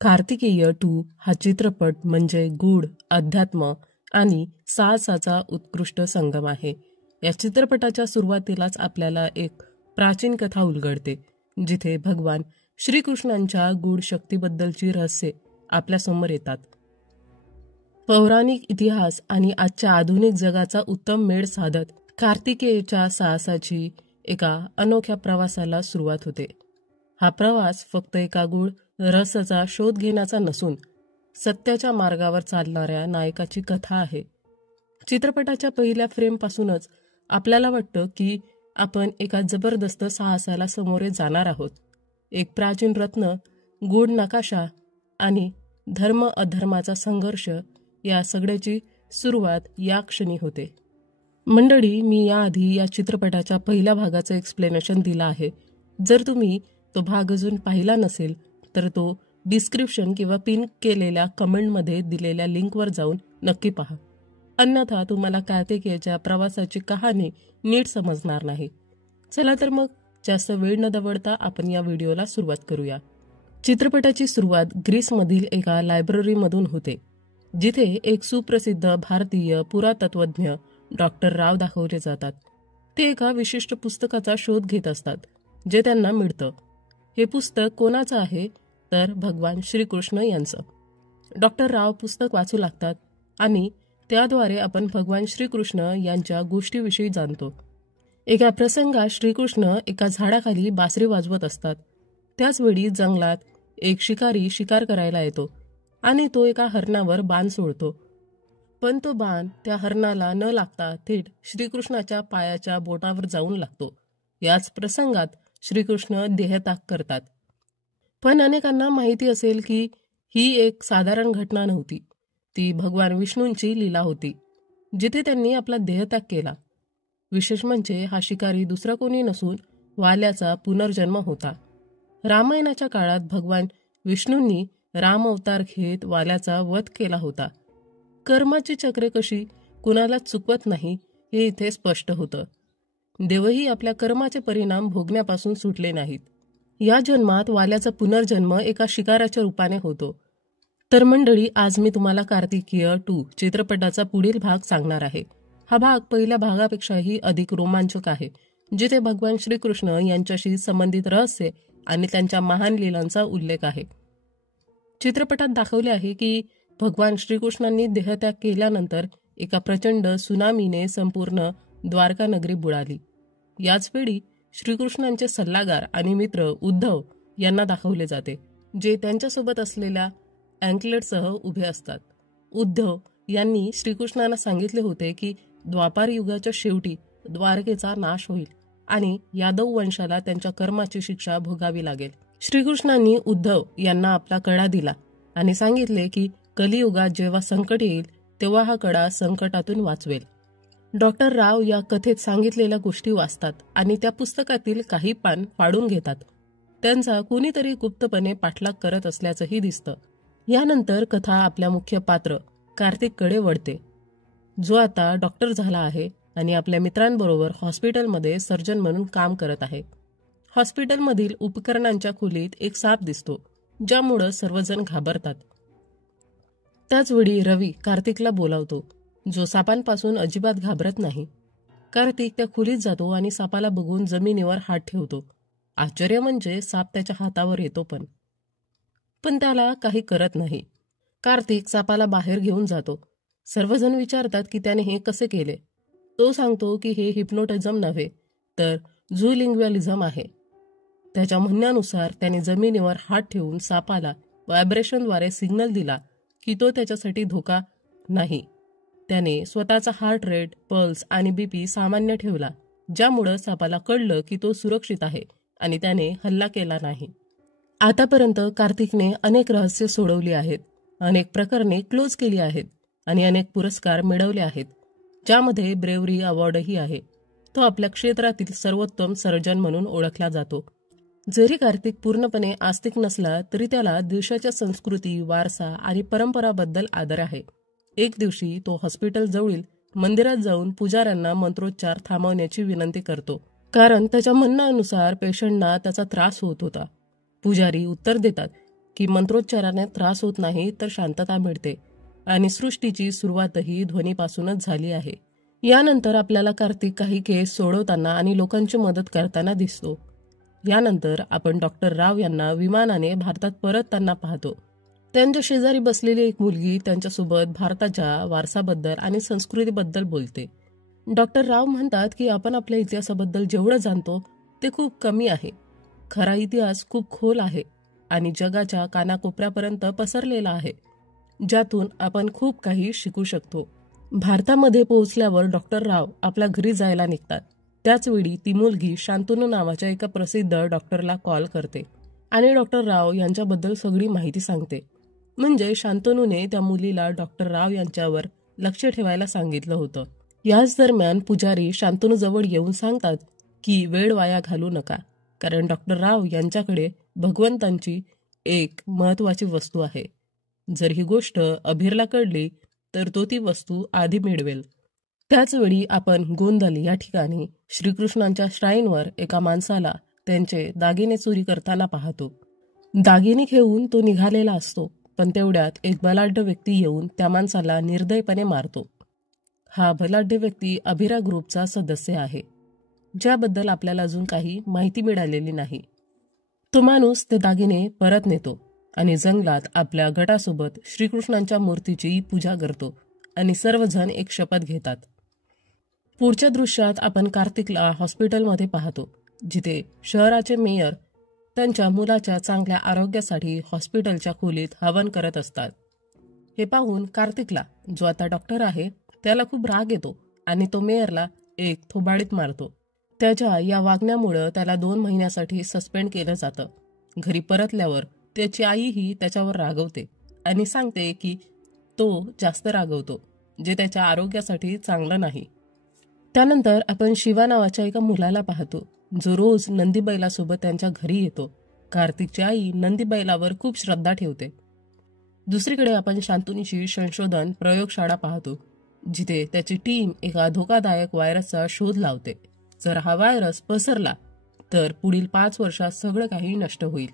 कार्तिकेय 2 हा चित्रपट म्हणजे गूढ, अध्यात्म आणि साहसाचा उत्कृष्ट संगम आहे. या चित्रपटाच्या सुरुवातीलाच आपल्याला एक प्राचीन कथा उलगडते, जिथे भगवान श्रीकृष्णांच्या गूढ शक्तीबद्दलची रहस्ये आपल्यासमोर येतात. पौराणिक इतिहास आणि आजच्या आधुनिक जगाचा उत्तम मेळ साधत कार्तिकेयच्या साहसाची एका अनोख्या प्रवासाला सुरुवात होते. हा प्रवास फक्त एका गूढ रहस्याचा शोध घेण्याचा नसून सत्याच्या मार्गावर चालणाऱ्या नायकाची कथा आहे. चित्रपटाच्या पहिल्या फ्रेमपासूनच आपल्याला वाटतं की आपण एका जबरदस्त साहसाला सामोरे जाणार आहोत. एक प्राचीन रत्न, गूढ नकाशा आणि धर्म अधर्माचा संघर्ष या सगळ्याची सुरुवात या क्षणी होते. मंडळी, मी याआधी या चित्रपटाच्या पहिल्या भागाचं एक्सप्लेनेशन दिलं आहे. जर तुम्ही तो भाग अजून पाहिला नसेल तर तो डिस्क्रिप्शन किंवा पिन केलेल्या कमेंटमध्ये दिलेल्या लिंकवर जाऊन नक्की पहा. अन्यथा तुम्हाला कार्तिकेयच्या प्रवासाची कहाणी नीट समजणार नाही. चला तर मग जास्त वेळ न दवडता आपण या व्हिडिओला सुरुवात करूया. चित्रपटाची सुरुवात ग्रीसमधील एका लायब्ररीमधून होते, जिथे एक सुप्रसिद्ध भारतीय पुरातत्वज्ञ डॉक्टर राव दाखवले जातात. ते एका विशिष्ट पुस्तकाचा शोध घेत असतात, जे त्यांना मिळतं. हे पुस्तक कोणाचं आहे तर भगवान श्रीकृष्ण यांचं. डॉक्टर राव पुस्तक वाचू लागतात आणि त्याद्वारे आपण भगवान श्रीकृष्ण यांच्या गोष्टीविषयी जाणतो. एका प्रसंगात श्रीकृष्ण एका झाडाखाली बासरी वाजवत असतात. त्याचवेळी जंगलात एक शिकारी शिकार करायला येतो आणि तो एका हरणावर बाण सोडतो. पण तो बाण त्या हरणाला न लागता थेट श्रीकृष्णाच्या पायाच्या बोटावर जाऊन लागतो. याच प्रसंगात श्रीकृष्ण देहत्याग करतात. पण अनेकांना माहिती असेल की ही एक साधारण घटना नव्हती. ती भगवान विष्णूंची लीला होती, जिथे त्यांनी आपला देहत्याग केला. विशेष म्हणजे हा शिकारी दुसरा कोणी नसून वाल्याचा पुनर्जन्म होता. रामायणाच्या काळात भगवान विष्णूंनी राम अवतार घेत वाल्याचा वध केला होता. कर्माची चक्रे कशी कुणाला चुकवत नाही हे इथे स्पष्ट होतं. देवही आपल्या कर्माचे परिणाम भोगण्यापासून सुटले नाहीत. या जन्मात वाल्याचा पुनर्जन्म एका शिकाराच्या रूपाने होतो. तर मंडळी, आज मी तुम्हाला कार्तिकेय 2 चित्रपटाचा पुढील भाग सांगणार आहे. हा भाग पहिल्या भागापेक्षाही अधिक रोमांचक आहे, जिथे भगवान श्रीकृष्ण यांच्याशी संबंधित रहस्य आणि त्यांच्या महान लीलांचा उल्लेख आहे. चित्रपटात दाखवले आहे की भगवान श्रीकृष्णांनी देहत्याग केल्यानंतर एका प्रचंड सुनामीने संपूर्ण द्वारका नगरी बुडाली. याचवेळी श्रीकृष्णांचे सल्लागार आणि मित्र उद्धव यांना दाखवले जाते, जे त्यांच्यासोबत असलेल्या अँकलेटसह उभे असतात. उद्धव यांनी श्रीकृष्णांना सांगितले होते की द्वापार युगाच्या शेवटी द्वारकेचा नाश होईल आणि यादव वंशाला त्यांच्या कर्माची शिक्षा भोगावी लागेल. श्रीकृष्णांनी उद्धव यांना आपला कडा दिला आणि सांगितले की कलियुगात जेव्हा संकट येईल तेव्हा हा कडा संकटातून वाचवेल. डॉक्टर राव या कथेत सांगितलेल्या गोष्टी वाचतात आणि त्या पुस्तकातील काही पान फाडून घेतात. त्यांचा कुणीतरी गुप्तपणे पाठलाग करत असल्याचंही दिसतं. यानंतर कथा आपल्या मुख्य पात्र कार्तिककडे वळते, जो आता डॉक्टर झाला आहे आणि आपल्या मित्रांबरोबर हॉस्पिटलमध्ये सर्जन म्हणून काम करत आहे. हॉस्पिटलमधील उपकरणांच्या खोलीत एक साप दिसतो, ज्यामुळं सर्वजण घाबरतात. त्याचवेळी रवी कार्तिकला बोलावतो, जो सापांपासून अजिबात घाबरत नाही. कार्तिक त्या खोलीत जातो आणि सापाला बघून जमिनीवर हात ठेवतो. आश्चर्य म्हणजे साप त्याच्या हातावर येतो पण त्याला काही करत नाही. कार्तिक सापाला बाहेर घेऊन जातो. सर्वजण विचारतात की त्याने हे कसे केले. तो सांगतो की हे हिप्नोटिझम नव्हे तर झूलिंग्विलिझम आहे. त्याच्या म्हणण्यानुसार त्याने जमिनीवर हात ठेवून सापाला व्हायब्रेशनद्वारे सिग्नल दिला की तो त्याच्यासाठी धोका नाही. त्याने स्वतःचा हार्ट रेट, पल्स आणि बीपी सामान्य ठेवला, ज्यामुळं सापाला कळलं की तो सुरक्षित आहे आणि त्याने हल्ला केला नाही. आतापर्यंत कार्तिकने अनेक रहस्य सोडवली आहेत, अनेक प्रकरणे क्लोज केली आहेत आणि अनेक पुरस्कार मिळवले आहेत, ज्यामध्ये ब्रेव्हरी अवॉर्डही आहे. तो आपल्या क्षेत्रातील सर्वोत्तम सर्जन म्हणून ओळखला जातो. जरी कार्तिक पूर्णपणे आस्तिक नसला तरी त्याला देशाच्या संस्कृती, वारसा आणि परंपराबद्दल आदर आहे. एक दिवशी तो हॉस्पिटल जवळील मंदिरात जाऊन पुजाऱ्यांना मंत्रोच्चार थांबवण्याची विनंती करतो, कारण त्याच्या म्हणण्यानुसार पेशंटना त्याचा त्रास होत होता. पुजारी उत्तर देतात की मंत्रोच्चाराने त्रास होत नाही तर शांतता मिळते आणि सृष्टीची सुरुवातही ध्वनीपासूनच झाली आहे. यानंतर आपल्याला कार्तिक काही केस सोडवताना आणि लोकांची मदत करताना दिसतो. यानंतर आपण डॉक्टर राव यांना विमानाने भारतात परतताना पाहतो. त्यांच्या शेजारी बसलेली एक मुलगी त्यांच्यासोबत भारताच्या वारसाबद्दल आणि संस्कृतीबद्दल बोलते. डॉक्टर राव म्हणतात की आपण आपल्या इतिहासाबद्दल जेवढं जाणतो ते खूप कमी आहे. खरा इतिहास खूप खोल आहे आणि जगाच्या कानाकोपऱ्यापर्यंत पसरलेला आहे, ज्यातून आपण खूप काही शिकू शकतो. भारतामध्ये पोहोचल्यावर डॉक्टर राव आपल्या घरी जायला निघतात. त्याचवेळी ती मुलगी शांतनू नावाच्या एका प्रसिद्ध डॉक्टरला कॉल करते आणि डॉक्टर राव यांच्याबद्दल सगळी माहिती सांगते. म्हणजे शांतनूने त्या मुलीला डॉक्टर राव यांच्यावर लक्ष ठेवायला सांगितलं होतं. याच दरम्यान पुजारी शांतनूजवळ येऊन सांगतात की वेळ वाया घालू नका, कारण डॉक्टर राव यांच्याकडे भगवंतांची एक महत्वाची वस्तू आहे. जर ही गोष्ट अभिरला कळली तर तो ती वस्तू आधी मिळवेल. त्याचवेळी आपण गोंदल या ठिकाणी श्रीकृष्णांच्या श्राईनवर एका माणसाला त्यांचे दागिने चोरी करताना पाहतो. दागिने घेऊन तो निघालेला असतो, पण तेवढ्यात एक बलाढ्य व्यक्ती येऊन त्या माणसाला निर्दयपणे मारतो. हा बलाढ्य व्यक्ती अभिरा ग्रुपचा सदस्य आहे, ज्याबद्दल आपल्याला अजून काही माहिती मिळालेली नाही. तो माणूस ते दागिने परत नेतो आणि जंगलात आपल्या गटासोबत श्रीकृष्णांच्या मूर्तीची पूजा करतो आणि सर्वजण एक शपथ घेतात. पुढच्या दृश्यात आपण कार्तिकला हॉस्पिटलमध्ये पाहतो, जिथे शहराचे मेयर त्यांच्या मुलाच्या चांगल्या आरोग्यासाठी हॉस्पिटलच्या खोलीत हवन करत असतात. हे पाहून कार्तिकला, जो आता डॉक्टर आहे, त्याला खूप राग येतो आणि तो मेयरला एक थोबाडीत मारतो. त्याच्या या वागण्यामुळं त्याला 2 महिन्यासाठी सस्पेंड केलं जातं. घरी परतल्यावर त्याची आईही त्याच्यावर रागवते आणि सांगते की तो जास्त रागवतो, जे त्याच्या आरोग्यासाठी चांगलं नाही. त्यानंतर आपण शिवा नावाच्या एका मुलाला पाहतो, जो रोज नंदीबैलासोबत त्यांच्या घरी येतो. कार्तिकची आई नंदीबैलावर खूप श्रद्धा ठेवते. दुसरीकडे आपण शांतनूची संशोधन प्रयोगशाळा पाहतो, जिथे त्याची टीम एका धोकादायक व्हायरसचा शोध लावते. जर हा व्हायरस पसरला तर पुढील 5 वर्षात सगळं काही नष्ट होईल.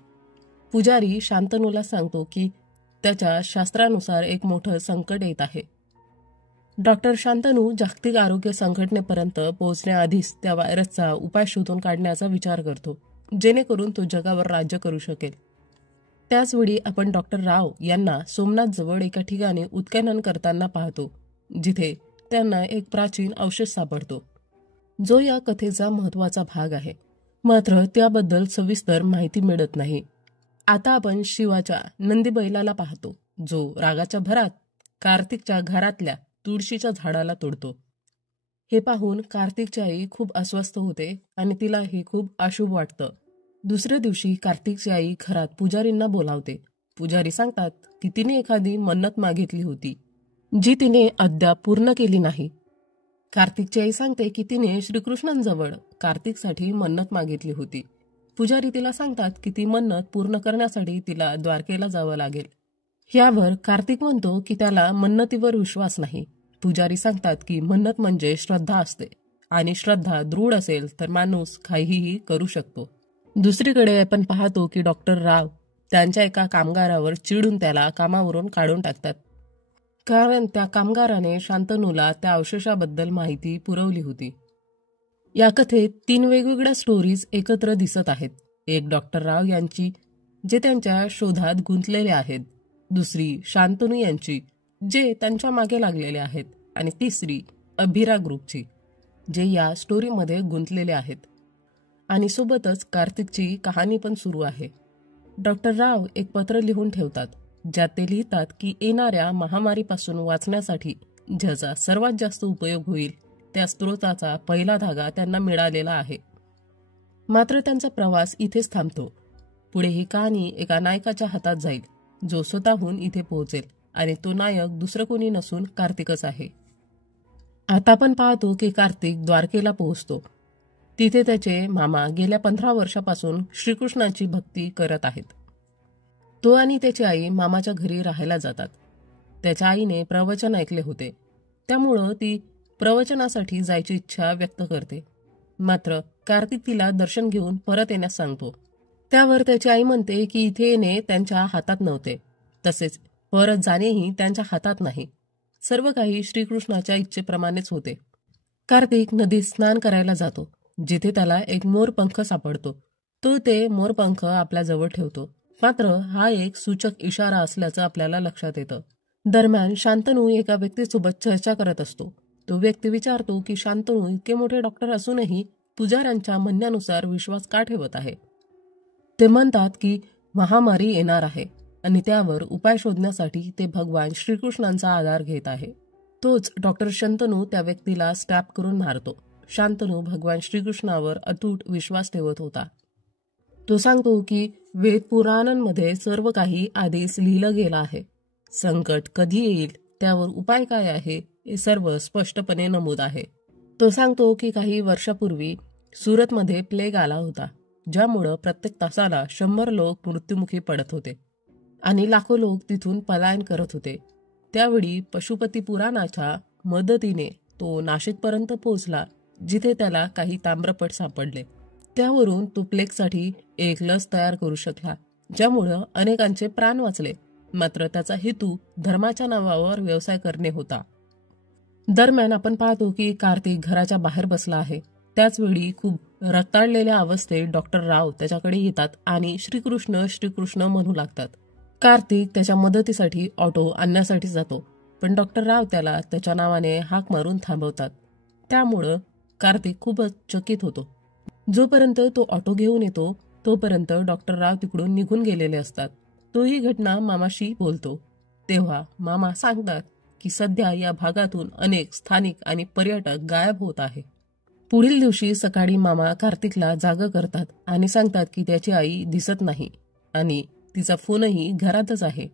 पुजारी शांतनूला सांगतो की त्याच्या शास्त्रानुसार एक मोठं संकट येत आहे. डॉक्टर शांतनू जागतिक आरोग्य संघटनेपर्यंत पोहोचण्याआधीच त्या व्हायरसचा उपाय शोधून काढण्याचा विचार करतो, जेणेकरून तो जगावर राज्य करू शकेल. त्याचवेळी आपण डॉक्टर राव यांना सोमनाथ जवळ एका ठिकाणी उत्खनन करताना पाहतो, जिथे त्यांना एक प्राचीन अवशेष सापडतो, जो या कथेचा महत्वाचा भाग आहे. मात्र त्याबद्दल सविस्तर माहिती मिळत नाही. आता आपण शिवाच्या नंदीबैलाला पाहतो, जो रागाच्या भरात कार्तिकच्या घरातल्या तुळशीच्या झाडाला तोडतो. हे पाहून कार्तिकची आई खूप अस्वस्थ होते आणि तिला हे खूप अशुभ वाटतं. दुसऱ्या दिवशी कार्तिकची आई घरात पुजारींना बोलावते. पुजारी सांगतात की तिने एखादी मन्नत मागितली होती, जी तिने अद्याप पूर्ण केली नाही. कार्तिकची आई सांगते की तिने श्रीकृष्णांजवळ कार्तिकसाठी मन्नत मागितली होती. पुजारी तिला सांगतात की ती मन्नत पूर्ण करण्यासाठी तिला द्वारकेला जावं लागेल. यावर कार्तिक म्हणतो की त्याला मन्नतीवर विश्वास नाही. पुजारी सांगतात की मन्नत म्हणजे श्रद्धा असते आणि श्रद्धा दृढ असेल तर माणूस काहीही करू शकतो. दुसरीकडे आपण पाहतो की डॉक्टर राव त्यांच्या एका कामगारावर चिडून त्याला कामावरून काढून टाकतात, कारण त्या कामगाराने शांतनूला त्या अवशेषाबद्दल माहिती पुरवली होती. या कथेत 3 वेगवेगळ्या स्टोरीज एकत्र दिसत आहेत. एक डॉक्टर राव यांची, जे त्यांच्या शोधात गुंतलेले आहेत. दुसरी शांतनू यांची, जे त्यांच्या मागे लागलेले आहेत. आणि तिसरी अभिरा ग्रुपची, जे या स्टोरीमध्ये गुंतलेले आहेत. आणि सोबतच कार्तिकची कहाणी पण सुरू आहे. डॉक्टर राव एक पत्र लिहून ठेवतात, ज्यात ते लिहितात की येणाऱ्या महामारीपासून वाचण्यासाठी ज्याचा सर्वात जास्त उपयोग होईल त्या स्त्रोताचा पहिला धागा त्यांना मिळालेला आहे. मात्र त्यांचा प्रवास इथेच थांबतो. पुढे ही कहाणी एका नायकाच्या हातात जाईल, जो स्वतःहून इथे पोहोचेल आणि तो नायक दुसरं कोणी नसून कार्तिकच आहे. आता आपण पाहतो की कार्तिक द्वारकेला पोहोचतो. तिथे त्याचे मामा गेल्या 15 वर्षापासून श्रीकृष्णाची भक्ती करत आहेत. तो आणि त्याची आई मामाच्या घरी राहायला जातात. त्याच्या आईने प्रवचन ऐकले होते, त्यामुळं ती प्रवचनासाठी जायची इच्छा व्यक्त करते. मात्र कार्तिक तिला दर्शन घेऊन परत येण्यास सांगतो. त्यावर त्याची आई म्हणते की इथे येणे त्यांच्या हातात नव्हते, तसेच परत जाणेही त्यांच्या हातात नाही. सर्व काही श्रीकृष्णाच्या इच्छेप्रमाणेच होते. कार्तिक नदीत स्नान करायला जातो, जिथे त्याला एक मोरपंख सापडतो. तो ते मोरपंख आपल्या जवळ ठेवतो. मात्र हा एक सूचक इशारा असल्याचं आपल्याला लक्षात येतं. दरम्यान शांतनू एका व्यक्तीसोबत चर्चा करत असतो. तो व्यक्ती विचारतो की शांतनू इतके मोठे डॉक्टर असूनही पुजाऱ्यांच्या म्हणण्यानुसार विश्वास का ठेवत आहे. ते म्हणतात की महामारी येणार आहे आणि त्यावर उपाय शोधण्यासाठी ते भगवान श्रीकृष्णांचा आधार घेत आहे. तोच डॉक्टर शांतनू त्या व्यक्तीला स्टॅप करून मारतो. शांतनू भगवान श्रीकृष्णावर अतूट विश्वास ठेवत होता. तो सांगतो की वेद पुराणांमध्ये सर्व काही आधीच लिहिलं गेलं आहे. संकट कधी येईल, त्यावर उपाय काय आहे, हे सर्व स्पष्टपणे नमूद आहे. तो सांगतो की काही वर्षापूर्वी सुरतमध्ये प्लेग आला होता, ज्यामुळं प्रत्येक तासाला 100 लोक मृत्युमुखी पडत होते आणि लाखो लोक तिथून पलायन करत होते. त्यावेळी पशुपती पुराणाच्या मदतीने तो नाशिकपर्यंत पोहोचला, जिथे त्याला काही ताम्रपट सापडले. त्यावरून तो प्लेगसाठी एक लस तयार करू शकला, ज्यामुळं अनेकांचे प्राण वाचले. मात्र त्याचा हेतू धर्माच्या नावावर व्यवसाय करणे होता. दरम्यान आपण पाहतो की कार्तिक घराच्या बाहेर बसला आहे. त्याचवेळी खूप रक्ताळलेल्या अवस्थेत डॉक्टर राव त्याच्याकडे येतात आणि श्रीकृष्ण श्रीकृष्ण म्हणू लागतात. कार्तिक त्याच्या मदतीसाठी ऑटो आणण्यासाठी जातो, पण डॉक्टर राव त्याला त्याच्या नावाने हाक मारून थांबवतात. त्यामुळं कार्तिक खूपच चकित होतो. जोपर्यंत तो ऑटो घेऊन येतो तोपर्यंत डॉक्टर राव तिकडून निघून गेलेले असतात. तो ही घटना मामाशी बोलतो. तेव्हा मामा सांगतात की सध्या या भागातून अनेक स्थानिक आणि पर्यटक गायब होत आहे. पुढील दिवशी सकाळी मामा कार्तिकला जागं करतात आणि सांगतात की त्याची आई दिसत नाही आणि तिचा फोनही घरातच आहे.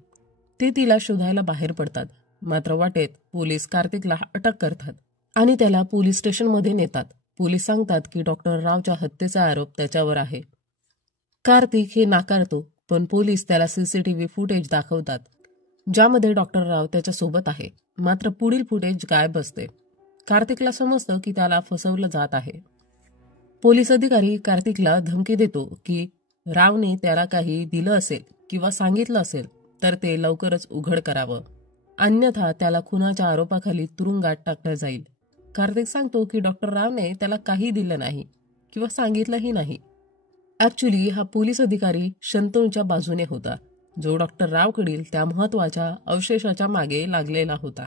ते तिला शोधायला बाहेर पडतात. मात्र वाटेत पोलीस कार्तिकला अटक करतात आणि त्याला पोलीस स्टेशनमध्ये नेतात. पोलीस सांगतात की डॉक्टर रावच्या हत्येचा आरोप त्याच्यावर आहे. कार्तिक हे नाकारतो, पण पोलीस त्याला सीसीटीव्ही फुटेज दाखवतात, ज्यामध्ये डॉक्टर राव त्याच्यासोबत आहे. मात्र पुढील फुटेज गायब असते. कार्तिकला समजतं की त्याला फसवलं जात आहे. पोलीस अधिकारी कार्तिकला धमकी देतो की रावने त्याला काही दिलं असेल किंवा सांगितलं असेल तर ते लवकरच उघड करावं, अन्यथा त्याला खुनाच्या आरोपाखाली तुरुंगात टाकलं जाईल. कार्तिक सांगतो की डॉक्टर रावने त्याला काही दिलं नाही किंवा सांगितलंही नाही. ऍक्च्युली हा पोलीस अधिकारी शंतनूच्या बाजूने होता, जो डॉक्टर रावकडील त्या महत्वाच्या अवशेषाच्या मागे लागलेला होता.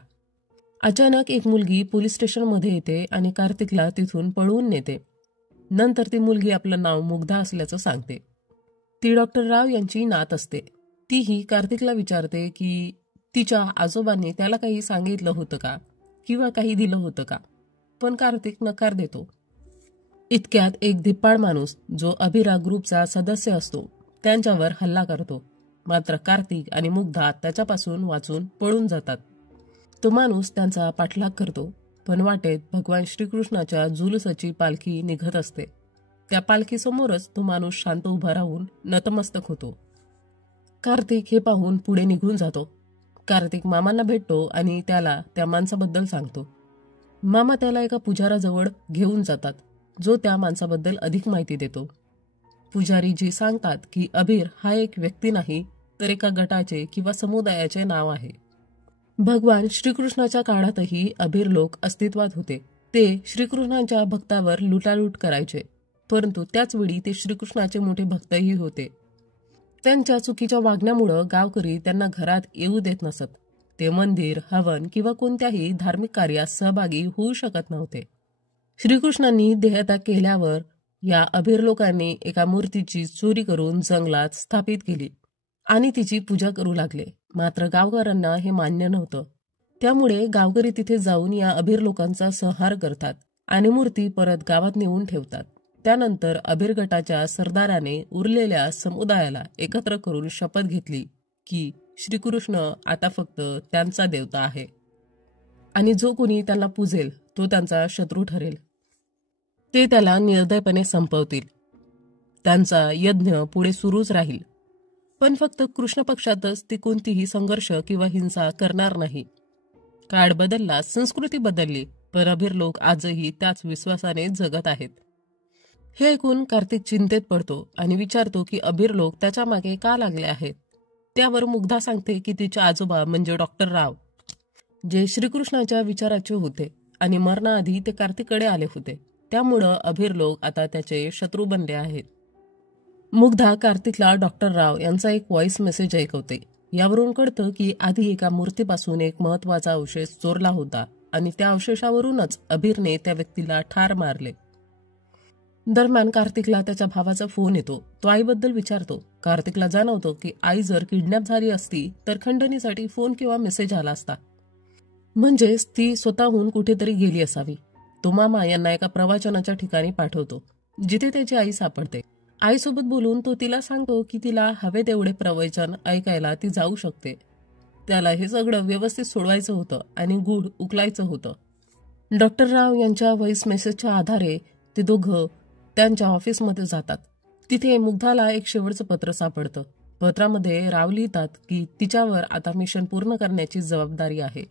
अचानक एक मुलगी पोलीस स्टेशनमध्ये येते आणि कार्तिकला तिथून पळवून नेते. नंतर ती मुलगी आपलं नाव मुग्धा असल्याचं सांगते. ती डॉक्टर राव यांची नात असते. तीही कार्तिकला विचारते की तिच्या आजोबांनी त्याला काही सांगितलं होतं का किंवा काही दिलं होतं का, पण कार्तिक नकार देतो. इतक्यात एक धिप्पाड माणूस, जो अभिरा ग्रुपचा सदस्य असतो, त्यांच्यावर हल्ला करतो. मात्र कार्तिक आणि मुग्धा त्याच्यापासून वाचून पळून जातात. तो माणूस त्यांचा पाठलाग करतो, पण वाटेत भगवान श्रीकृष्णाच्या जुलूसाची पालखी निघत असते. त्या पालखीसमोरच तो माणूस शांत उभा राहून नतमस्तक होतो. कार्तिक हे पाहून पुढे निघून जातो. कार्तिक मामांना भेटतो आणि त्याला त्या माणसाबद्दल सांगतो. मामा त्याला एका पुजाराजवळ घेऊन जातात, जो त्या माणसाबद्दल अधिक माहिती देतो. पुजारी जी सांगतात की अभिर हा एक व्यक्ती नाही, तर एका गटाचे किंवा समुदायाचे नाव आहे. भगवान श्रीकृष्णाच्या काळातही अभिर लोक अस्तित्वात होते. ते श्रीकृष्णांच्या भक्तावर लुटालूट करायचे, परंतु त्याचवेळी ते श्रीकृष्णाचे मोठे भक्तही होते. त्यांच्या चुकीच्या वागण्यामुळं गावकरी त्यांना घरात येऊ देत नसत. ते मंदिर, हवन किंवा कोणत्याही धार्मिक कार्यात सहभागी होऊ शकत नव्हते. श्रीकृष्णांनी देहत्याग केल्यावर या अभिर लोकांनी एका मूर्तीची चोरी करून जंगलात स्थापित केली आणि तिची पूजा करू लागले. मात्र गावकऱ्यांना हे मान्य नव्हतं. त्यामुळे गावकरी तिथे जाऊन या अभिर लोकांचा संहार करतात आणि मूर्ती परत गावात नेऊन ठेवतात. त्यानंतर अभिर गटाच्या सरदाराने उरलेल्या समुदायाला एकत्र करून शपथ घेतली की श्रीकृष्ण आता फक्त त्यांचा देवता आहे आणि जो कोणी त्यांना पूजेल तो त्यांचा शत्रू ठरेल. ते त्याला निर्दयपणे संपवतील. त्यांचा यज्ञ पुढे सुरूच राहील, पण फक्त कृष्ण पक्षातच ते कोणतीही संघर्ष किंवा हिंसा करणार नाही. काळ बदलला, संस्कृती बदलली, पण अभिर लोक आजही त्याच विश्वासाने जगत आहेत. हे ऐकून कार्तिक चिंतेत पडतो आणि विचारतो की अबीर लोक त्याच्या मागे का लागले आहेत. त्यावर मुग्धा सांगते की तिचे आजोबा म्हणजे डॉक्टर राव, जे श्रीकृष्णाच्या विचाराचे होते आणि मरणाआधी ते कार्तिककडे आले होते, त्यामुळं अबीर लोक आता त्याचे शत्रू बनले आहेत. मुग्धा कार्तिकला डॉक्टर राव यांचा एक व्हॉइस मेसेज ऐकवते. यावरून कळतं की आधी एका मूर्तीपासून एक महत्वाचा अवशेष चोरला होता आणि त्या अवशेषावरूनच अबीरने त्या व्यक्तीला ठार मारले. दरम्यान कार्तिकला त्याच्या भावाचा फोन येतो. तो आईबद्दल विचारतो. कार्तिकला जाणवतो की आई जर किडनॅप झाली असती तर खंडणीसाठी फोन किंवा मेसेज आला असता, म्हणजेच ती स्वतःहून कुठेतरी गेली असावी. तो मामा यांना एका प्रवचनाच्या ठिकाणी पाठवतो, जिथे त्याची आई सापडते. आईसोबत बोलून तो तिला सांगतो की तिला हवे तेवढे प्रवचन ऐकायला ती जाऊ शकते. त्याला हे सगळं व्यवस्थित सोडवायचं होतं आणि गुढ उकलायचं होतं. डॉक्टर राव यांच्या व्हॉइस मेसेजच्या आधारे ते दोघं त्यांच्या ऑफिसमध्ये जातात. तिथे मुग्धाला एक शेवटचं पत्र सापडतं. पत्रामध्ये राव लिहितात की तिच्यावर आता मिशन पूर्ण करण्याची जबाबदारी आहे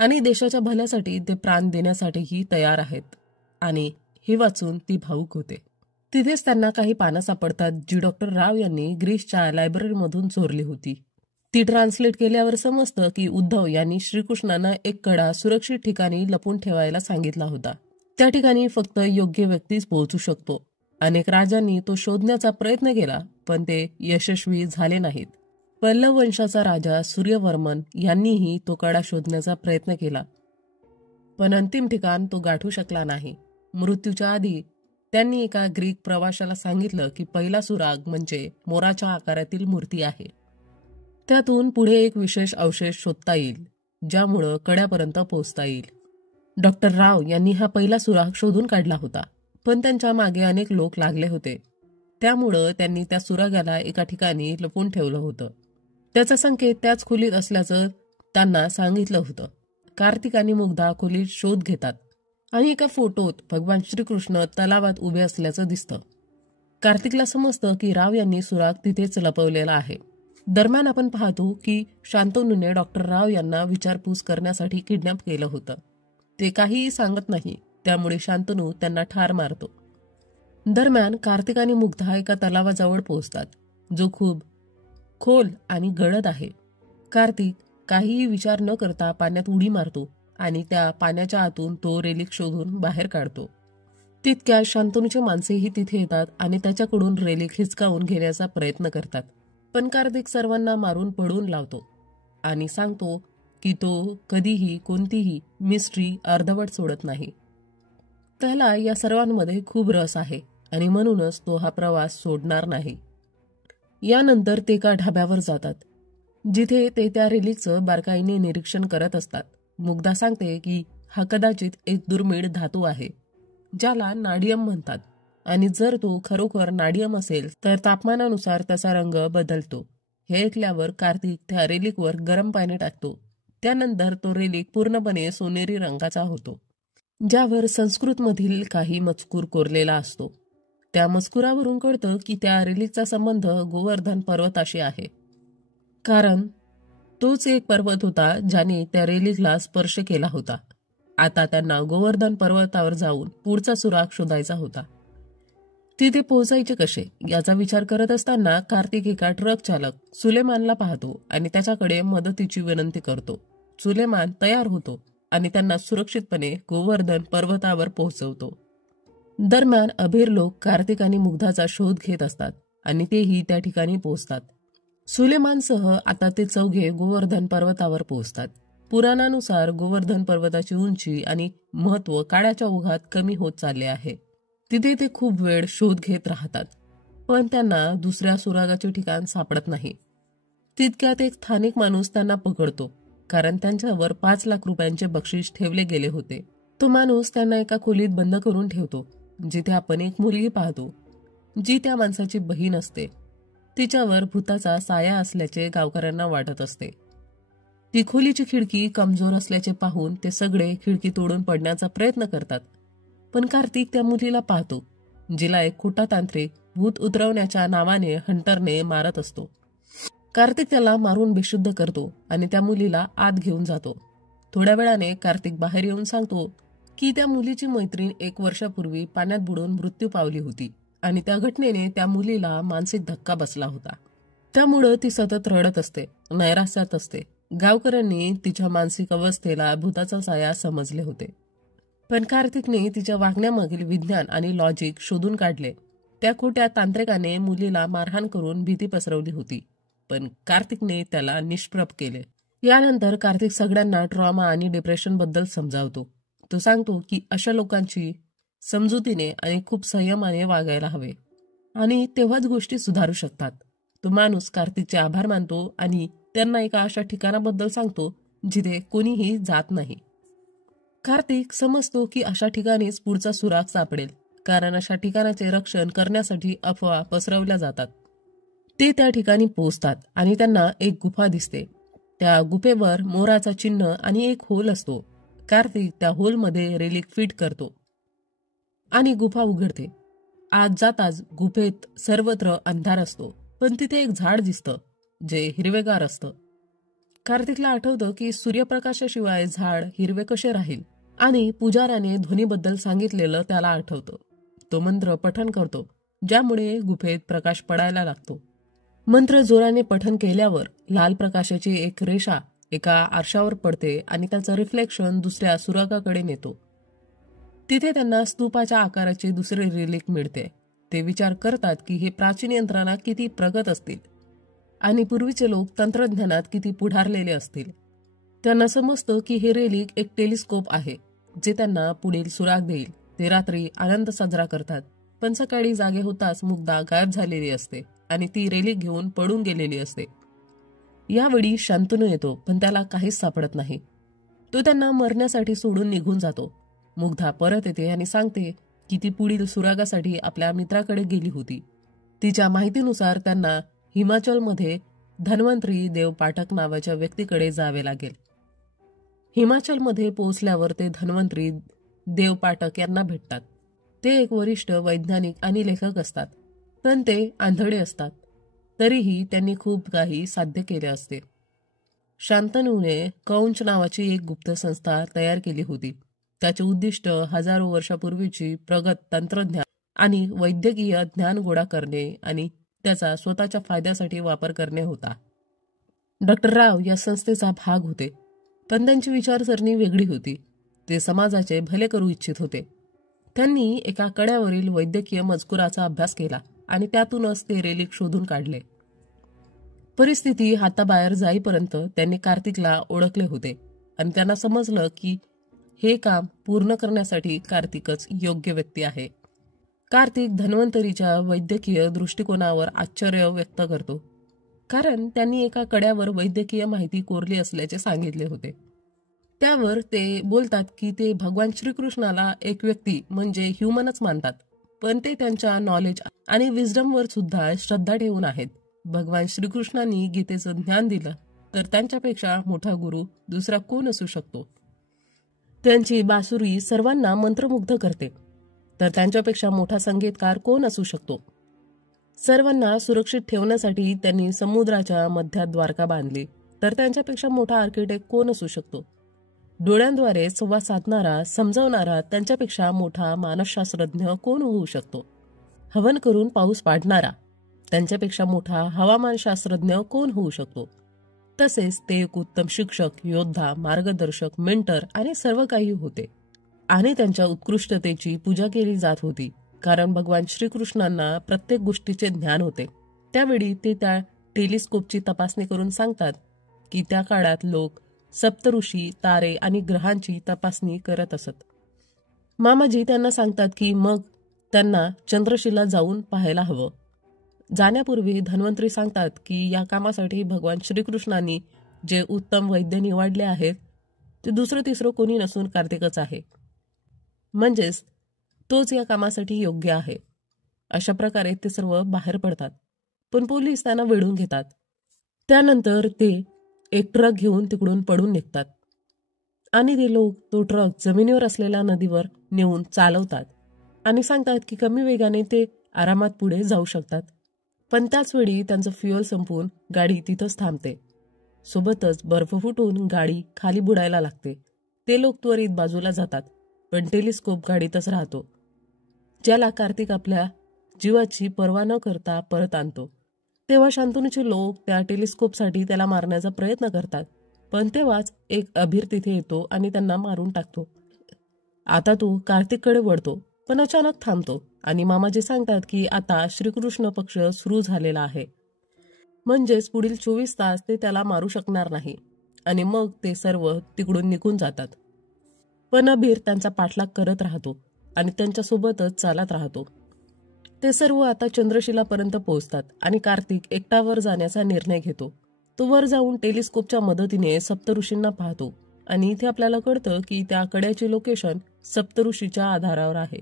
आणि देशाच्या भल्यासाठी ते प्राण देण्यासाठीही तयार आहेत. आणि हे वाचून ती भावूक होते. तिथेच त्यांना काही पानं सापडतात जी डॉक्टर राव यांनी ग्रीसच्या लायब्ररीमधून चोरली होती. ती ट्रान्सलेट केल्यावर समजतं की उद्धव यांनी श्रीकृष्णांना एक कडा सुरक्षित ठिकाणी लपून ठेवायला सांगितला होता. त्या ठिकाणी फक्त योग्य व्यक्तीच पोहोचू शकतो. अनेक राजांनी तो शोधण्याचा प्रयत्न केला, पण ते यशस्वी झाले नाहीत. पल्लव वंशाचा राजा सूर्यवर्मन यांनीही तो कडा शोधण्याचा प्रयत्न केला, पण अंतिम ठिकाण तो गाठू शकला नाही. मृत्यूच्या आधी त्यांनी एका ग्रीक प्रवाशाला सांगितलं की पहिला सुराग म्हणजे मोराच्या आकारातील मूर्ती आहे. त्यातून पुढे एक विशेष अवशेष शोधता येईल, ज्यामुळं कड्यापर्यंत पोहोचता येईल. डॉक्टर राव यांनी हा पहिला सुराग शोधून काढला होता, पण त्यांच्या मागे अनेक लोक लागले होते. त्यामुळं त्यांनी त्या सुरागाला एका ठिकाणी लपवून ठेवलं होतं. त्याचा संकेत त्याच खोलीत असल्याचं त्यांना सांगितलं होतं. कार्तिक आणि मुग्धा खोलीत शोध घेतात आणि एका फोटोत भगवान श्रीकृष्ण तलावात उभे असल्याचं दिसतं. कार्तिकला समजतं की राव यांनी सुराग तिथेच लपवलेला आहे. दरम्यान आपण पाहतो की शांतनूने डॉक्टर राव यांना विचारपूस करण्यासाठी किडनॅप केलं होतं. ते काहीही सांगत नाही, त्यामुळे शांतनू त्यांना ठार मारतो. दरम्यान कार्तिक आणि मुग्धा एका तलावाजवळ पोहोचतात, जो खूप खोल आणि गडद आहे. कार्तिक काहीही विचार न करता पाण्यात उडी मारतो आणि त्या पाण्याच्या आतून तो रेलिक शोधून बाहेर काढतो. तितक्या शांतनूचे माणसेही तिथे येतात आणि त्याच्याकडून रेलिक हिसकावून घेण्याचा प्रयत्न करतात. पण कार्तिक सर्वांना मारून पडून लावतो आणि सांगतो की तो कधीही कोणतीही मिस्ट्री अर्धवट सोडत नाही. त्याला या सर्वांमध्ये खूप रस आहे आणि म्हणूनच तो हा प्रवास सोडणार नाही. यानंतर ते एका ढाब्यावर जातात, जिथे ते त्या रेलिकचं बारकाईने निरीक्षण करत असतात. मुग्धा सांगते की हा कदाचित एक दुर्मिळ धातू आहे, ज्याला नाडियम म्हणतात, आणि जर तो खरोखर नाडियम असेल तर तापमानानुसार त्याचा रंग बदलतो. हे ऐकल्यावर कार्तिक त्या रेलिकवर गरम पाणी टाकतो. त्यानंतर तो रेलिक पूर्णपणे सोनेरी रंगाचा होतो, ज्यावर संस्कृतमधील काही मजकूर कोरलेला असतो. त्या मजकुरावरून कळतं की त्या रेलिकचा संबंध गोवर्धन पर्वताशी आहे, कारण तोच एक पर्वत होता ज्याने त्या रेलिकला स्पर्श केला होता. आता त्यांना गोवर्धन पर्वतावर जाऊन पुढचा सुराग शोधायचा होता. तिथे पोहोचायचे कसे याचा विचार करत असताना कार्तिक एका ट्रक चालक सुलेमानला पाहतो आणि त्याच्याकडे मदतीची विनंती करतो. सुलेमान तयार होतो आणि त्यांना सुरक्षितपणे गोवर्धन पर्वतावर पोहोचवतो. दरम्यान अबीर लोक कार्तिक आणि मुग्धाचा शोध घेत असतात आणि तेही त्या ठिकाणी पोहोचतात. सुलेमानसह आता ते चौघे गोवर्धन पर्वतावर पोहोचतात. पुराणानुसार गोवर्धन पर्वताची उंची आणि महत्व काळाच्या ओघात कमी होत चालले आहे. तिथे ते खूप वेळ शोध घेत राहतात, पण त्यांना दुसऱ्या सुरागाचे ठिकाण सापडत नाही. तितक्यात एक स्थानिक माणूस त्यांना पकडतो, कारण त्यांच्यावर 5 लाख रुपयांचे बक्षीस ठेवले गेले होते. तो माणूस त्यांना एका खोलीत बंद करून ठेवतो, जिथे आपण एक मुलगी पाहतो, जी त्या माणसाची बहीण असते. तिच्यावर भूताचा साया असल्याचे गावकऱ्यांना वाटत असते. ती खोलीची खिडकी कमजोर असल्याचे पाहून ते सगळे खिडकी तोडून पडण्याचा प्रयत्न करतात, पण कार्तिक त्या मुलीला पाहतो, जिला एक खोटा तांत्रिक भूत उतरवण्याच्या नावाने हंटरने मारत असतो. कार्तिक त्याला मारून बेशुद्ध करतो आणि त्या मुलीला आत घेऊन जातो. थोड्या वेळाने कार्तिक बाहेर येऊन सांगतो की त्या मुलीची मैत्रीण 1 वर्षापूर्वी पाण्यात बुडून मृत्यू पावली होती आणि त्या घटनेने त्या मुलीला मानसिक धक्का बसला होता. त्यामुळं ती सतत रडत असते, नैराश्यात असते. गावकऱ्यांनी तिच्या मानसिक अवस्थेला भूताचा साया समजले होते. पण कार्तिकने तिच्या वागण्यामागील विज्ञान आणि लॉजिक शोधून काढले. त्या खोट्या तांत्रिकाने मुलीला मारहाण करून भीती पसरवली होती, पण कार्तिकने त्याला निष्प्रभ केले. यानंतर कार्तिक सगळ्यांना ट्रॉमा आणि डिप्रेशनबद्दल समजावतो. तो सांगतो की अशा लोकांची समजुतीने आणि खूप संयमाने वागायला हवे आणि तेव्हाच गोष्टी सुधारू शकतात. तो माणूस कार्तिकचे आभार मानतो आणि त्यांना एका अशा ठिकाणाबद्दल सांगतो जिथे कोणीही जात नाही. कार्तिक समजतो की अशा ठिकाणीच पुढचा सुराग सापडेल, कारण अशा ठिकाणाचे रक्षण करण्यासाठी अफवा पसरवल्या जातात. ते त्या ठिकाणी पोहोचतात आणि त्यांना एक गुफा दिसते. त्या गुफेवर मोराचा चिन्ह आणि एक होल असतो. कार्तिक त्या होलमध्ये रेलिक फिट करतो आणि गुफा उघडते. आत जाताच गुफेत सर्वत्र अंधार असतो, पण तिथे एक झाड दिसतं जे हिरवेगार असतं. कार्तिकला आठवतं की सूर्यप्रकाशाशिवाय झाड हिरवे कसे राहील आणि पुजाऱ्याने ध्वनीबद्दल सांगितलेलं त्याला आठवतं. तो मंत्र पठण करतो, ज्यामुळे गुफेत प्रकाश पडायला लागतो. मंत्र जोराने पठण केल्यावर लाल प्रकाशाची एक रेषा एका आरशावर पडते आणि त्याचं रिफ्लेक्शन दुसऱ्या सुरागाकडे नेतो. तिथे त्यांना स्तूपाच्या आकाराची दुसरी रिलीक मिळते. ते विचार करतात की हे प्राचीन यंत्रणा किती प्रगत असतील आणि पूर्वीचे लोक तंत्रज्ञानात किती पुढारलेले असतील. त्यांना समजतं की हे रेलिक एक टेलिस्कोप आहे जे त्यांना पुढील सुराग देईल. ते रात्री आनंद साजरा करतात, पण सकाळी जागे होताच मुग्धा गायब झालेली असते आणि ती रेलिक घेऊन पडून गेलेली असते. यावेळी शांतनू येतो, पण त्याला काहीच सापडत नाही. तो त्यांना मरण्यासाठी सोडून निघून जातो. मुग्धा परत येते आणि सांगते की ती पुढील सुरागासाठी आपल्या मित्राकडे गेली होती. तिच्या माहितीनुसार त्यांना हिमाचलमध्ये धन्वंतरी देव पाठक नावाच्या व्यक्तीकडे जावे लागेल. हिमाचलमध्ये पोहोचल्यावर ते धन्वंतरी देव पाठक यांना भेटतात. ते एक वरिष्ठ वैज्ञानिक आणि लेखक असतात, पण ते आंधळे असतात. तरीही त्यांनी खूप काही साध्य केले असते. शांतनूने कौंच नावाची एक गुप्त संस्था तयार केली होती. त्याचे उद्दिष्ट हजारो वर्षापूर्वीची प्रगत तंत्रज्ञान आणि वैद्यकीय ज्ञान गोळा करणे आणि त्याचा स्वतःच्या फायद्यासाठी वापर करणे होता. डॉक्टर राव या संस्थेचा भाग होते, पण त्यांची विचारसरणी वेगळी होती. ते समाजाचे भले करू इच्छित होते. त्यांनी एका कड्यावरील वैद्यकीय मजकुराचा अभ्यास केला आणि त्यातूनच ते रेलिक शोधून काढले. परिस्थिती हाताबाहेर जाईपर्यंत त्यांनी कार्तिकला ओळखले होते आणि त्यांना समजलं की हे काम पूर्ण करण्यासाठी कार्तिकच योग्य व्यक्ती आहे. कार्तिक धन्वंतरीच्या वैद्यकीय दृष्टिकोनावर आश्चर्य व्यक्त करतो, कारण त्यांनी एका कड्यावर वैद्यकीय माहिती कोरली असल्याचे सांगितले होते. त्यावर ते बोलतात की ते भगवान श्रीकृष्णाला एक व्यक्ती म्हणजे ह्युमनच मानतात, पण ते त्यांच्या नॉलेज आणि विजडमवर सुद्धा श्रद्धा ठेवून आहेत. भगवान श्रीकृष्णांनी गीतेचं ज्ञान दिलं तर त्यांच्यापेक्षा मोठा गुरु दुसरा कोण असू शकतो. त्यांची बासुरी सर्वांना मंत्रमुग्ध करते, तर त्यांच्यापेक्षा मोठा संगीतकार कोण असू शकतो. सर्वांना सुरक्षित ठेवण्यासाठी त्यांनी समुद्राच्या मध्यात द्वारका बांधली, तर त्यांच्यापेक्षा मोठा आर्किटेक्ट कोण असू शकतो. डोळ्यांद्वारे संवाद साधणारा, समजावणारा त्यांच्यापेक्षा मोठा मानसशास्त्रज्ञ कोण होऊ शकतो. हवन करून पाऊस पाडणारा, त्यांच्यापेक्षा मोठा हवामानशास्त्रज्ञ कोण होऊ शकतो. तसेच ते एक उत्तम शिक्षक, योद्धा, मार्गदर्शक, मेंटर आणि सर्व काही होते आणि त्यांच्या उत्कृष्टतेची पूजा केली जात होती, कारण भगवान श्रीकृष्णांना प्रत्येक गोष्टीचे ज्ञान होते. त्यावेळी ते त्या टेलिस्कोपची तपासणी करून सांगतात की त्या काळात लोक सप्तऋषी, तारे आणि ग्रहांची तपासणी करत असत. मामाजी त्यांना सांगतात की मग त्यांना चंद्रशिला जाऊन पाहायला हवं. जाण्यापूर्वी धन्वंतरी सांगतात की या कामासाठी भगवान श्रीकृष्णांनी जे उत्तम वैद्य निवडले आहेत ते दुसरं तिसरं कोणी नसून कार्तिकच आहे, म्हणजेच तोच या कामासाठी योग्य आहे. अशा प्रकारे ते सर्व बाहेर पडतात, पण पोलीस त्यांना वेढून घेतात. त्यानंतर ते एक ट्रक घेऊन तिकडून पडून निघतात आणि ते लोक तो ट्रक जमिनीवर असलेल्या नदीवर नेऊन चालवतात आणि सांगतात की कमी वेगाने ते आरामात पुढे जाऊ शकतात. पण त्याच वेळी त्यांचं फ्युएल संपून गाडी तिथंच थांबते. सोबतच बर्फ फुटून गाडी खाली बुडायला लागते. ते लोक त्वरित बाजूला जातात पण टेलिस्कोप गाडीतच राहतो, ज्याला कार्तिक आपल्या जीवाची पर्वा न करता परत आणतो. तेव्हा शांतनूचे लोक त्या टेलिस्कोपसाठी त्याला मारण्याचा प्रयत्न करतात, पण तेव्हाच एक अभीर तिथे येतो आणि त्यांना मारून टाकतो. आता तो कार्तिककडे वळतो, पण अचानक थांबतो आणि मामाजी सांगतात की आता श्रीकृष्ण पक्ष सुरू झालेला आहे, म्हणजेच पुढील 24 तास ते त्याला मारू शकणार नाही. आणि मग ते सर्व तिकडून निघून जातात. पण अबीर त्यांचा पाठलाग करत राहतो आणि त्यांच्यासोबतच चालत राहतो. ते सर्व आता चंद्रशिलापर्यंत पोहोचतात आणि कार्तिक एकटा वर जाण्याचा निर्णय घेतो. तो वर जाऊन टेलिस्कोपच्या मदतीने सप्तऋषींना पाहतो आणि इथे आपल्याला कळतं की त्या कड्याचे लोकेशन सप्तऋषीच्या आधारावर आहे,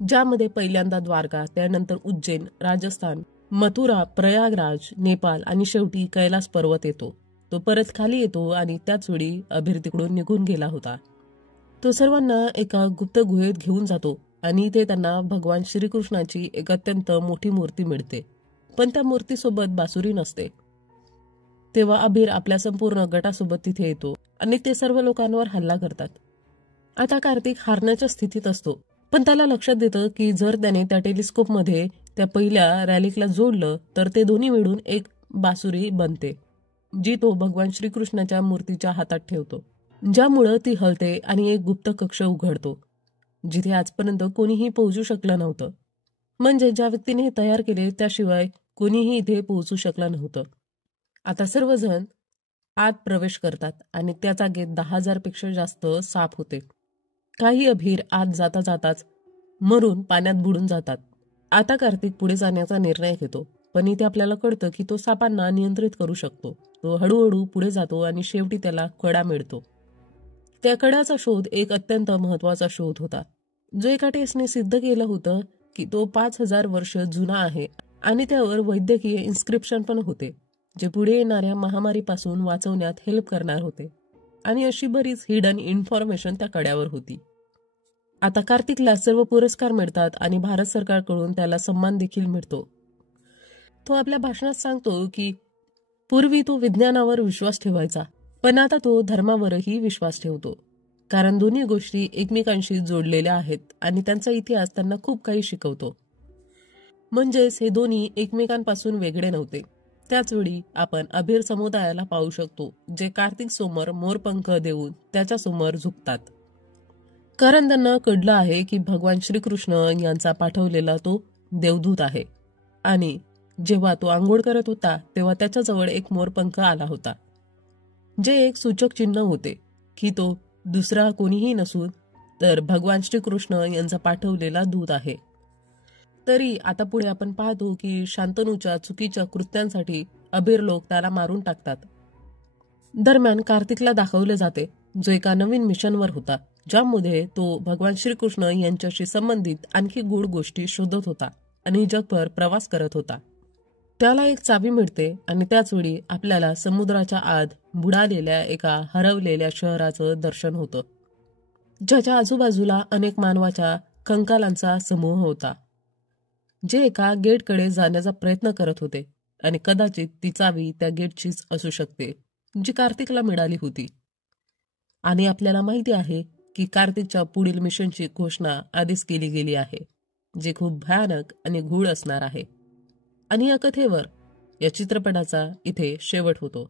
ज्यामध्ये पहिल्यांदा द्वारका, त्यानंतर उज्जैन, राजस्थान, मथुरा, प्रयागराज, नेपाळ आणि शेवटी कैलास पर्वत येतो. तो परत खाली येतो आणि त्याच वेळी अबीर तिकडून निघून गेला होता. तो सर्वांना एका गुप्त गुहेत घेऊन जातो आणि इथे त्यांना भगवान श्रीकृष्णाची एक अत्यंत मोठी मूर्ती मिळते, पण त्या मूर्तीसोबत बासुरी नसते. तेव्हा अबीर आपल्या संपूर्ण गटासोबत तिथे येतो आणि ते सर्व लोकांवर हल्ला करतात. आता कार्तिक हारण्याच्या स्थितीत असतो, पण त्याला लक्षात येतं की जर त्याने त्या टेलिस्कोपमध्ये त्या पहिल्या रॅलिकला जोडलं तर ते दोन्ही मिळून एक बासुरी बनते, जी तो भगवान श्रीकृष्णाच्या मूर्तीच्या हातात ठेवतो, ज्यामुळं ती हलते आणि एक गुप्त कक्ष उघडतो, जिथे आजपर्यंत कोणीही पोहोचू शकलं नव्हतं. म्हणजे ज्या व्यक्तीने हे तयार केले त्याशिवाय कोणीही इथे पोहोचू शकलं नव्हतं. आता सर्वजण आत प्रवेश करतात आणि त्या जागेत 10,000 पेक्षा जास्त साप होते. काही अभीर आत जाता जाताच मरून पाण्यात बुडून जातात. आता कार्तिक पुढे जाण्याचा निर्णय घेतो, पण इथे आपल्याला कळतं की तो सापांना नियंत्रित करू शकतो. तो हळूहळू पुढे जातो आणि शेवटी त्याला कडा मिळतो. त्या कड्याचा शोध एक अत्यंत महत्वाचा शोध होता, जो एका टेस्टने सिद्ध केलं होतं की तो 5,000 वर्ष जुना आहे आणि त्यावर वैद्यकीय इन्स्क्रिप्शन पण होते, जे पुढे येणाऱ्या महामारीपासून वाचवण्यात हेल्प करणार होते. आणि अशी बरीच हिडन इन्फॉर्मेशन त्या कड्यावर होती. आता कार्तिकला सर्व पुरस्कार मिळतात आणि भारत सरकारकडून त्याला सन्मान देखील मिळतो. तो आपल्या भाषणात सांगतो की पूर्वी तो विज्ञानावर विश्वास ठेवायचा, पण आता तो धर्मावरही विश्वास ठेवतो, कारण दोन्ही गोष्टी एकमेकांशी जोडलेल्या आहेत आणि त्यांचा इतिहास त्यांना खूप काही शिकवतो. म्हणजेच हे दोन्ही एकमेकांपासून वेगळे नव्हते. त्याचवेळी आपण अबीर समुदायाला पाहू शकतो, जे कार्तिक समोर मोरपंख देऊन त्याच्या समोर झुकतात, कारण त्यांना कळलं आहे की भगवान श्रीकृष्ण यांचा पाठवलेला तो देवदूत आहे. आणि जेव्हा तो आंघोळ करत होता तेव्हा त्याच्याजवळ एक मोरपंख आला होता, जे एक सूचक चिन्ह होते की तो दुसरा कोणीही नसून तर भगवान श्रीकृष्ण यांचा पाठवलेला दूत आहे. तरी आता पुढे आपण पाहतो की शांतनूच्या चुकीच्या कृत्यांसाठी अबीर लोक त्याला मारून टाकतात. दरम्यान कार्तिकला दाखवले जाते, जो एका नवीन मिशनवर होता, ज्यामध्ये तो भगवान श्रीकृष्ण यांच्याशी संबंधित आणखी गूढ गोष्टी शोधत होता आणि जगभर प्रवास करत होता. त्याला एक चावी मिळते आणि त्याचवेळी आपल्याला समुद्राच्या आत बुडालेल्या एका हरवलेल्या शहराचं दर्शन होतं, ज्याच्या आजूबाजूला अनेक मानवाच्या कंकालांचा समूह होता, जे एका गेटकडे जाण्याचा प्रयत्न करत होते. आणि कदाचित ती चावी त्या गेटचीच असू शकते, जी कार्तिकला मिळाली होती. आणि आपल्याला माहिती आहे की कार्तिकच्या पुढील मिशनची घोषणा आधीच केली गेली आहे, जे खूप भयानक आणि गूढ असणार आहे. आणि या कथेवर या चित्रपटाचा इथे शेवट होतो.